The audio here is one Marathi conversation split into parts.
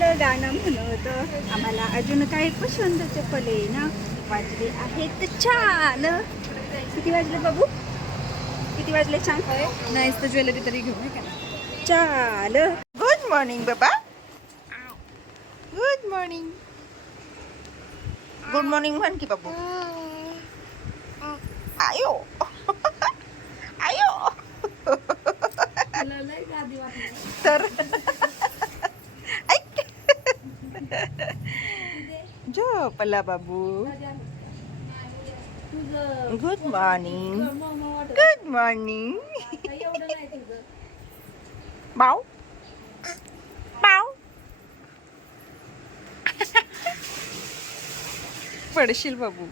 गाणं म्हणत आम्हाला अजून काही पसंतचे फले ना वाजले आहेत छान. किती वाजले बाबू? किती वाजले छान? नाहीच तर ज्वेलरी तरी घेऊ का? चाल. गुड मॉर्निंग बाबा. Good morning. गुड मॉर्निंग म्हण की बाबू. आयो आयो तर ऐक झोपला बाबू. Good morning. Good morning. बाऊ बाऊ. पडशील बाबू.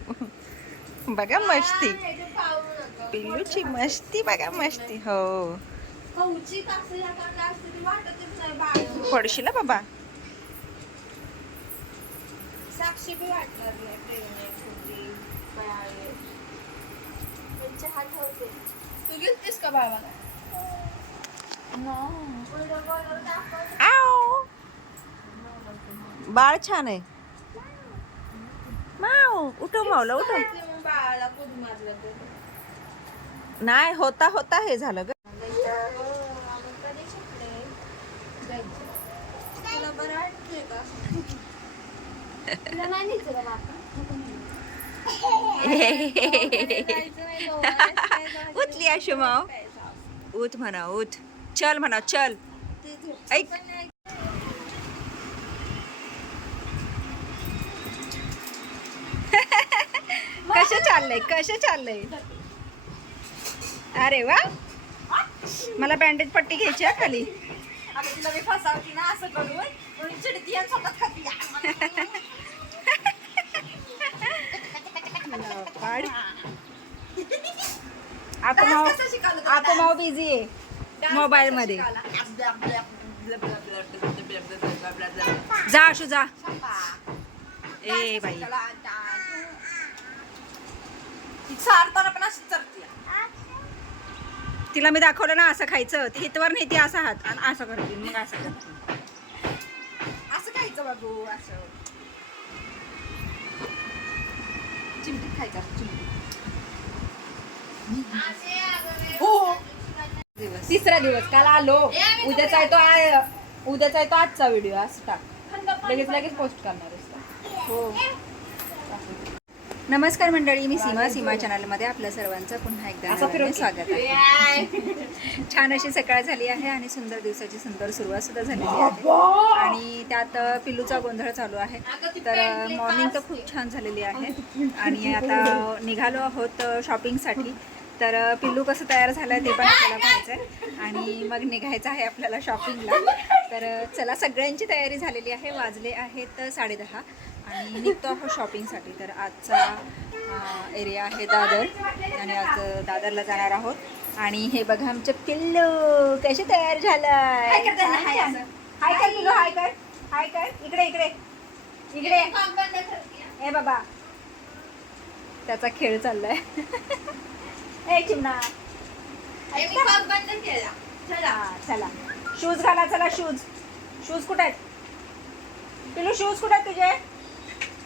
बघा मस्ती. पिल्लूची मस्ती बघा मस्ती. हो पडशील बाबा. साक्षी बी वाटणार तू गेलतीस का बाळाला? आव बाळ छान आहे. माऊ उठव मावला उठव. बाळाला कोणी मारलं नाही होता होता हे झालं ग. तुला बरं वाटतंय का? तुला नाही न्यायचं का बापा? उठली आशू माव. उठ म्हणा उठ. चल म्हणा चल. ऐक कसं चाललंय कसं चाललंय? अरे वा. मला बँडेज पट्टी घ्यायची आहे खाली. आता तिला मी फसावती ना असं करून चिडती आणि स्वतःच खाती. आता माव बिझी आहे मोबाईल मध्ये. जा आशू जा. ए बाई सारताना पण अशी चरती. तिला मी दाखवलं ना असं खायचं. ती हितवर नाही ती असा हात आणि असं करते मग असं करते. असं खायचं बाबू. असं चिमटीत खायचं असं चिमटीत. हो तिसरा दिवस काल आलो. उद्याचा आहे तो आजचा व्हिडिओ असं टाक. लगेच पोस्ट करणार आहेस. हो. नमस्कार मंडळी, मी सीमा चॅनलमध्ये आपल्या सर्वांचं पुन्हा एकदा नव्याने स्वागत आहे. छान अशी सकाळ झाली आहे आणि सुंदर दिवसाची सुंदर सुरुवात सुद्धा झालेली आहे आणि त्यात पिल्लूचा गोंधळ चालू आहे. तर मॉर्निंग तर खूप छान झालेली आहे आणि आता निघालो आहोत शॉपिंगसाठी. तर पिल्लू कसं तयार झालं आहे ते पण आपल्याला पाहायचं आहे आणि मग निघायचं आहे आपल्याला शॉपिंगला. तर चला सगळ्यांची तयारी झालेली आहे. वाजले आहेत 10:30 आणि निघतो आहोत शॉपिंगसाठी. तर आजचा एरिया आहे दादर आणि आज दादरला जाणार आहोत. आणि हे बघा आमचं पिल्लू कसे तयार झालंय. हाय कर पिल्लू. हाय कर. हाय कर. इकडे इकडे इकडे. हे बाबा त्याचा खेळ चाललाय. ए चिमणा चला शूज घाला. चला शूज कुठे आहेत पिल्लू? शूज कुठे आहेत तुझे?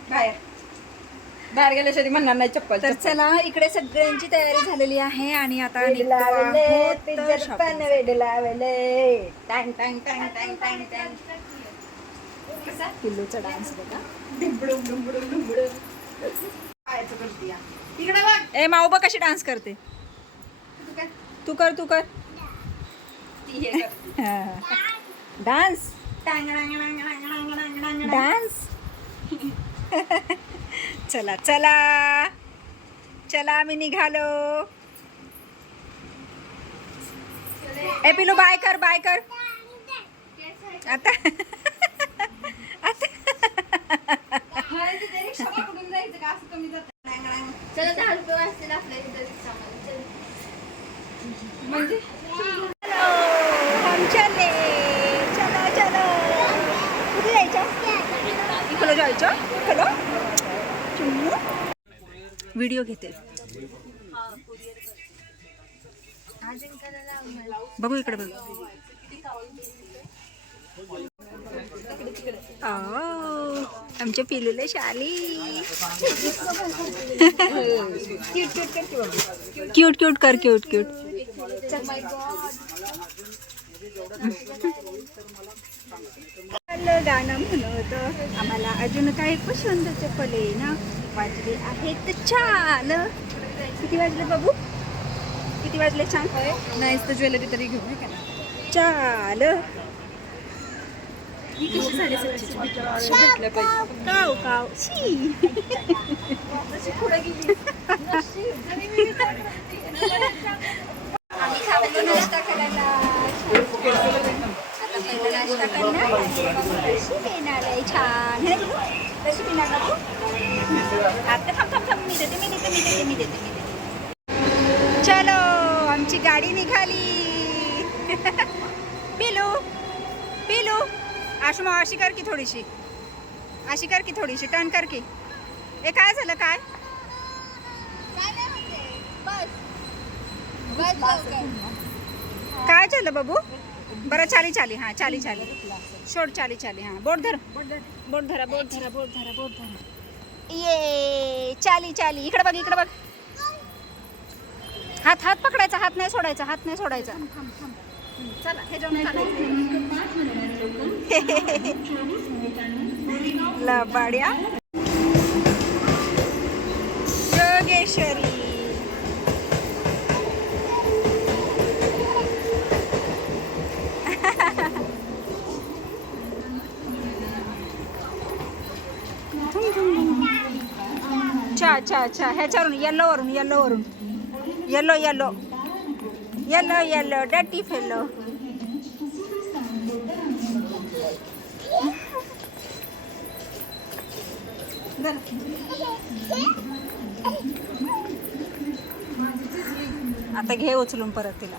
बाहेर गेल्याशिवाय म्हणणार नाही चप्पल. तर चला इकडे सगळ्यांची तयारी झालेली आहे आणि आता पिल्लूचा डान्स बघा. ए माऊ बघ कशी डान्स करते. तू कर डान्स डान्स. चला चला चला आम्ही निघालो. ए पिलू बाय कर आता. म्हणजे चले चलो कुठे जायचं? इकडं जायचं. इकडं चिमू व्हिडिओ घेते. बघू इकडे बघू. आमच्या पिलूला शाली क्यूट क्यूट कर क्यूट क्यूट. गाणं म्हणत आम्हाला अजून काही पसंतचे फले ना वाजले आहेत छान. किती वाजले बाबू? किती वाजले? छान नाही तर ज्वेलरी तरी घेऊ का चाल. काव काव शी. आम्ही खावतो नाश्ता करायला. आता पहिला नाश्ता करणार. कशी पेणार आहे छान. हे ना कशी पेणार ना तू? आता थांब थांब थांब. मी देते. चलो आमची गाडी निघाली. पिलू पिलू आशुमा अशी कर की थोडीशी. अशी कर की थोडीशी. टर्न कर की. ए काय झालं? काय काय झालं बाबू? बरं चाली चाली. हां चाली चाली. शोड चाली चाली. हां बोट धर. बोट धरा. ये चाली चाली. इकडे बघ इकडे बघ. हात पकडायचा. हात नाही सोडायचा. चला हे जाऊन लबाड्या योगेश्वरी. चा ह्याच्यावरून येलो डटी फेलो. आता घे उचलून परत तिला.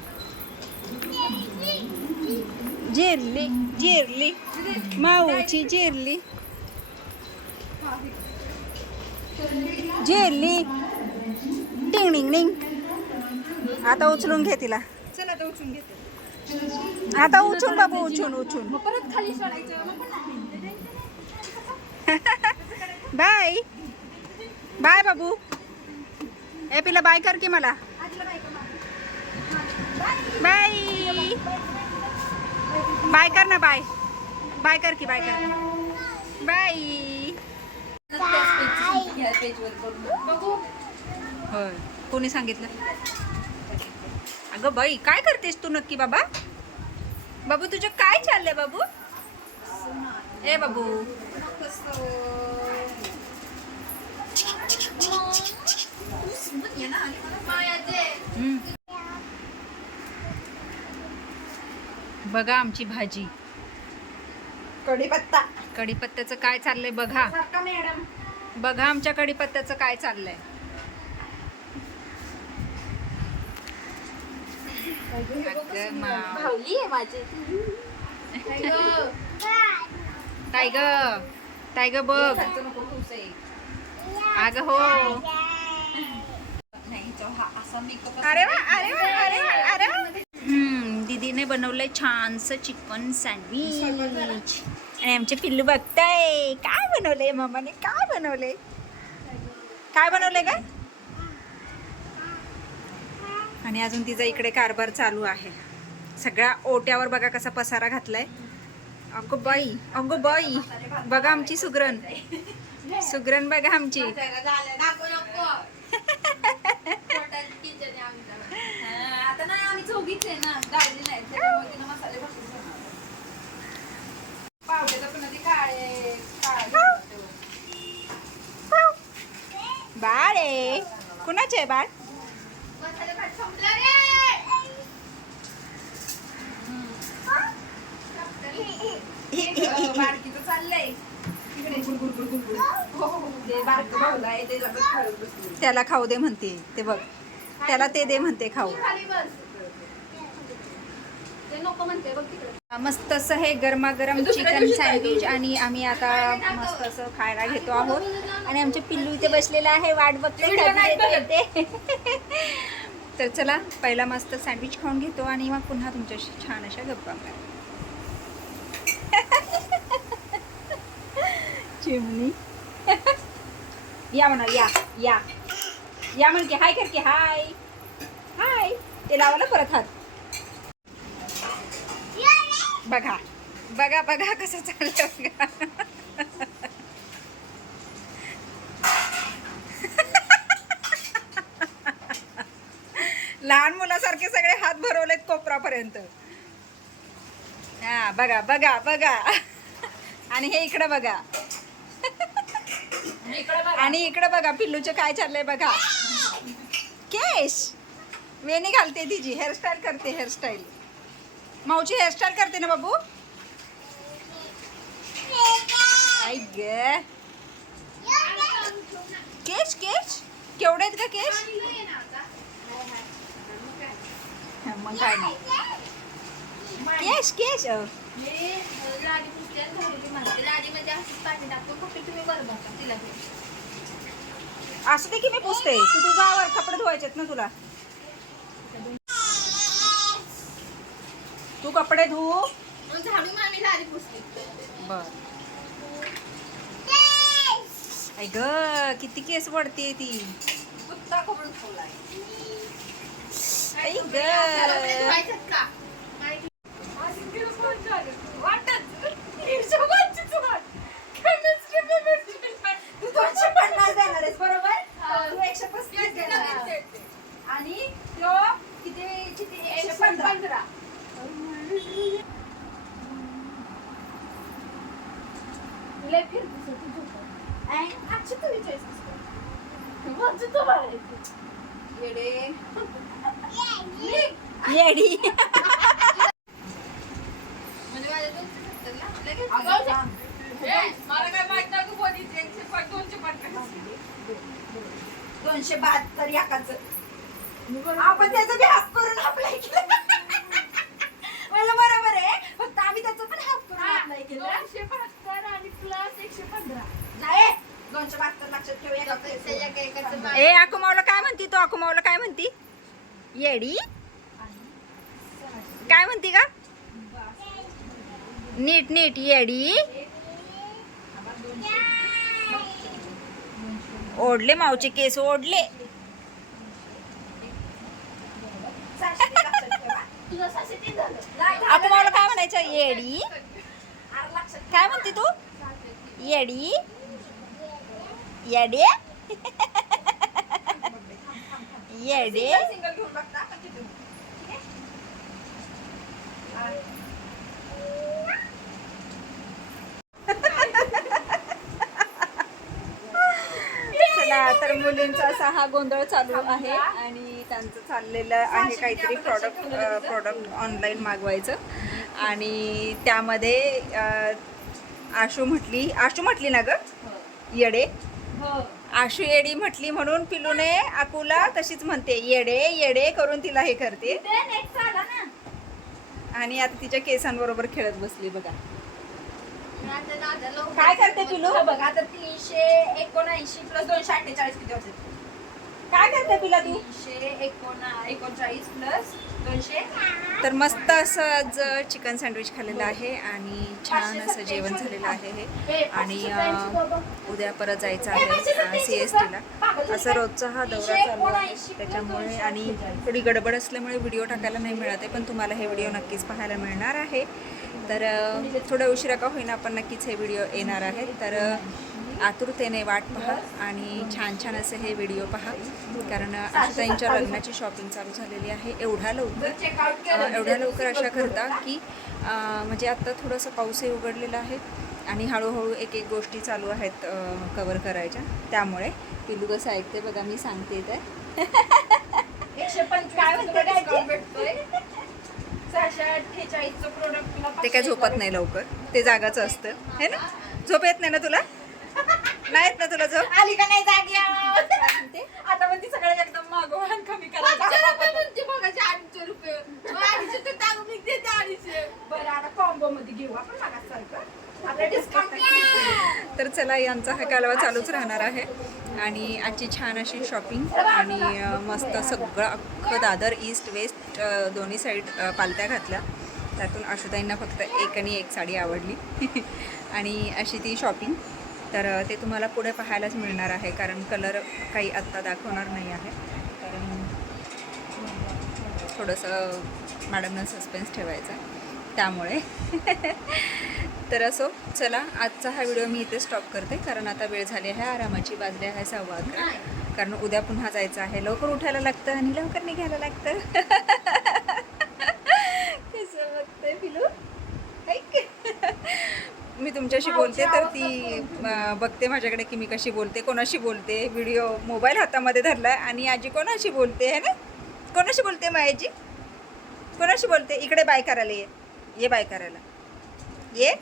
जिरली माऊची जिरली. टिंग टिंग टिंग. आता उचलून घे तिला. चला आता उचलून घेते. आता उचून बाबू उचून. परत खाली सोडायचं. बाय बाबू. ए पिला बाय कर की मला. बाय कर ना. बाय कर की. बाय. होय कोणी सांगितलं? अगं बाई काय करतेस तू नक्की? बाबू तुझं काय चाललंय बाबू? ए बाबू बघा आमची भाजी. कढीपत्त्याचं काय चाललंय बघा. बघा आमच्या कढीपत्त्याचं काय चाललंय. भावली आहे माझी. टायगर बघ. अगं हो. अरे वा. दीदीने बनवलंय छानसं चिकन सँडविच. आणि आमचे पिल्लू बघताय काय बनवलंय. मम्माने काय बनवलंय काय? आणि अजून तिचा इकडे कारभार चालू आहे. सगळ्या ओट्यावर बघा कसा पसारा घातलाय. अगं बाई बघा आमची सुगरण बघा आमची. आता नाही आम्ही चौघीच आहे ना. गाडी नाही त्याच्यामुळे मसाले बाळ आहे. कुणाचे आहे बाळ? त्याला खाऊ दे म्हणते. ते बघ त्याला ते दे म्हणते खाऊ. मस्त असं हे गरमागरम चिकन सँडविच. आणि आम्ही आता मस्त असं खायला घेतो आहोत. आणि आमचे पिल्लू इथे बसलेला आहे वाट बघते. तर चला पहिला मस्त सँडविच खाऊन घेतो आणि मग पुन्हा तुमच्याशी छान अशा गप्पा मारू. चिमणी. या म्हणा, या या या म्हण की हाय कर की, हाय हाय. ते लावायला परत हात. बघा बघा बघा कसं चाललं बघा. लहान मुलासारखे सगळे हात भरवलेत कोपरापर्यंत. हा बघा बघा बघा. आणि हे इकडं बघा. आणि इकडं बघा पिल्लूचं काय चाललंय बघा. केश वेणी घालते तिची, हेअरस्टाईल करते. हेअरस्टाईल माऊची हेअरस्टाईल करते ना बाबू. आई ग केश केश केवढे आहेत का केश. मग काय नाही. केश केश असू दे की मी पुसते. तू तुझा आवर, कपडे धुवायचेत ना तुला. तू कपडे धु. बर. आई ग किती केस वाढते ती. आई ग तू 250 देणार आहेस बरोबर. तू 135 देणार आहेस. आणि तो किती 115. येडी. मला काय माहित नाही. 272 याकाच आपण त्याचं बी हाफ करून अप्लाय केलं. मला बरोबर आहे, फक्त आम्ही त्याचं पण हाफ करून अप्लाय केलं. 272 आणि प्लस 115. जाय 272 लक्षात ठेव. ए आकुमावला काय म्हणती तू. आकुमावला काय म्हणती. येडी काय म्हणती का. नीट नीट. येडी ओढले मावचे केस ओढले. आपण मला काय म्हणायचं. येडी काय म्हणते तू. येडी येडे येडे. चला तर मुलींचा असा हा गोंधळ चालू आहे आणि त्यांचं चाललेलं आहे काहीतरी प्रोडक्ट ऑनलाईन मागवायचं. आणि त्यामध्ये आशू म्हटली ना ग येडे. आशू येडी म्हटली म्हणून पिलूने आकूला तशीच म्हणते येडे येडे करून तिला हे करते. आणि आता तिच्या केसांबरोबर खेळत बसली बघा. काय करते पिलू. बघा आता 379 प्लस 248 किती होते. काय करते पिला तू. 339 प्लस 200. तर मस्त असं आज चिकन सँडविच खाल्लेलं आहे आणि छान असं जेवण झालेलं आहे हे. आणि उद्या परत जायचं आहे CSTला. असं रोजचा हा दौरा चालू आहे त्याच्यामुळे आणि थोडी गडबड असल्यामुळे व्हिडिओ टाकायला नाही मिळत आहे. पण तुम्हाला हे व्हिडिओ नक्कीच पाहायला मिळणार आहे. तर थोड्या उशिरा का होईना पण नक्कीच हे व्हिडिओ येणार आहेत. तर आतुरतेने वाट पहा आणि छान छान असे हे व्हिडिओ पहा. कारण आशुताईंच्या लग्नाची शॉपिंग चालू झालेली आहे एवढ्या लवकर अशा करता की म्हणजे आत्ता थोडंसं पाऊसही उघडलेला आहे आणि हळूहळू एक एक गोष्टी चालू आहेत कवर करायच्या. त्यामुळे पिलू कसं ऐकते बघा मी सांगते तर 125 काय म्हणते भेटतोय. 648चं प्रोडक्ट ते काय झोपत नाही लवकर. ते जागाचं असतं है ना. झोप येत नाही ना तुला. नाही येत ना तुला झोप. आली का नाही जागी. आता पण ती सगळ्यात एकदम मागवून कमी करायचं. बघायचे 800 रुपये. 250 ते टाकून मी देते 250. बरं आता कॉम्बो मध्ये घेऊ आपण मागासारखं. आता डिस्काउंट. तर चला यांचा हा कालवा चालूच राहणार आहे. आणि आजची छान अशी शॉपिंग आणि मस्त सगळं अख्खं दादर ईस्ट वेस्ट दोन्ही साईड पालत्या घातल्या. त्यातून आशुताईंना फक्त एक आणि एक साडी आवडली आणि अशी ती शॉपिंग तर ते तुम्हाला पुढे पाहायलाच मिळणार आहे, कारण कलर काही आत्ता दाखवणार नाही आहे, कारण थोडंसं मॅडमनं सस्पेन्स ठेवायचा त्यामुळे. तर असो, चला आजचा हा व्हिडिओ मी इथे स्टॉप करते, कारण आता वेळ झाली आहे आरामाची, वाजले आहे 11:15, कारण उद्या पुन्हा जायचं आहे. लवकर उठायला लागतं आणि लवकर निघायला लागतं. कसं बघते पिलू, मी तुमच्याशी बोलते तर ती बघते माझ्याकडे की मी कशी बोलते, कोणाशी बोलते. व्हिडिओ मोबाईल हातामध्ये धरला आणि आजी कोणाशी बोलते है ना, कोणाशी बोलते मायाजी, कोणाशी बोलते. इकडे बाय करायला ये बाय करायला ये.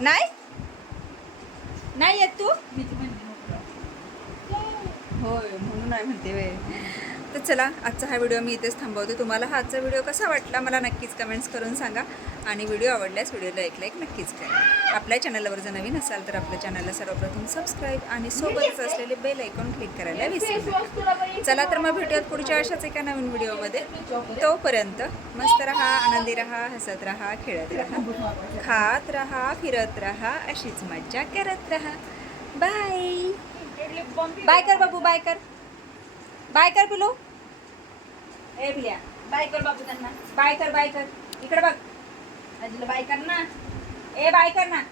नाही नाही येत तू, होय म्हणून नाही म्हणते वे. तर चला आजचा हा व्हिडिओ मी इथेच थांबवते. तुम्हाला हा आजचा व्हिडिओ कसा वाटला मला नक्कीच कमेंट्स करून सांगा, आणि व्हिडिओ आवडल्यास व्हिडिओला एक लाईक नक्कीच करा. आपल्या चॅनलवर जर नवीन असाल तर आपल्या चॅनलला सर्वप्रथम सबस्क्राईब आणि सोबतच असलेले बेल आयकॉन क्लिक करायला विसरू नका. चला तर मग भेटूयात पुढच्या अशाच एका नवीन व्हिडिओमध्ये. तोपर्यंत मस्त रहा, आनंदी रहा, हसत रहा, खेळत रहा, खात रहा, फिरत रहा, अशीच मज्जा करत रहा. बाय बाय कर बाबू, बाय कर, बाय कर पिलू. ए पिल्या बाय कर बाबू त्यांना. बाय कर, बाय कर, इकडे बघ, आजीला बाय कर ना. ए बाय कर ना.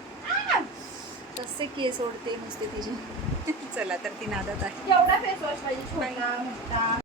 तसे केस ओढते नुसते तिचे. चला तर ती नादात आहे. एवढा फेस वॉश पाहिजे छोटा मोठा.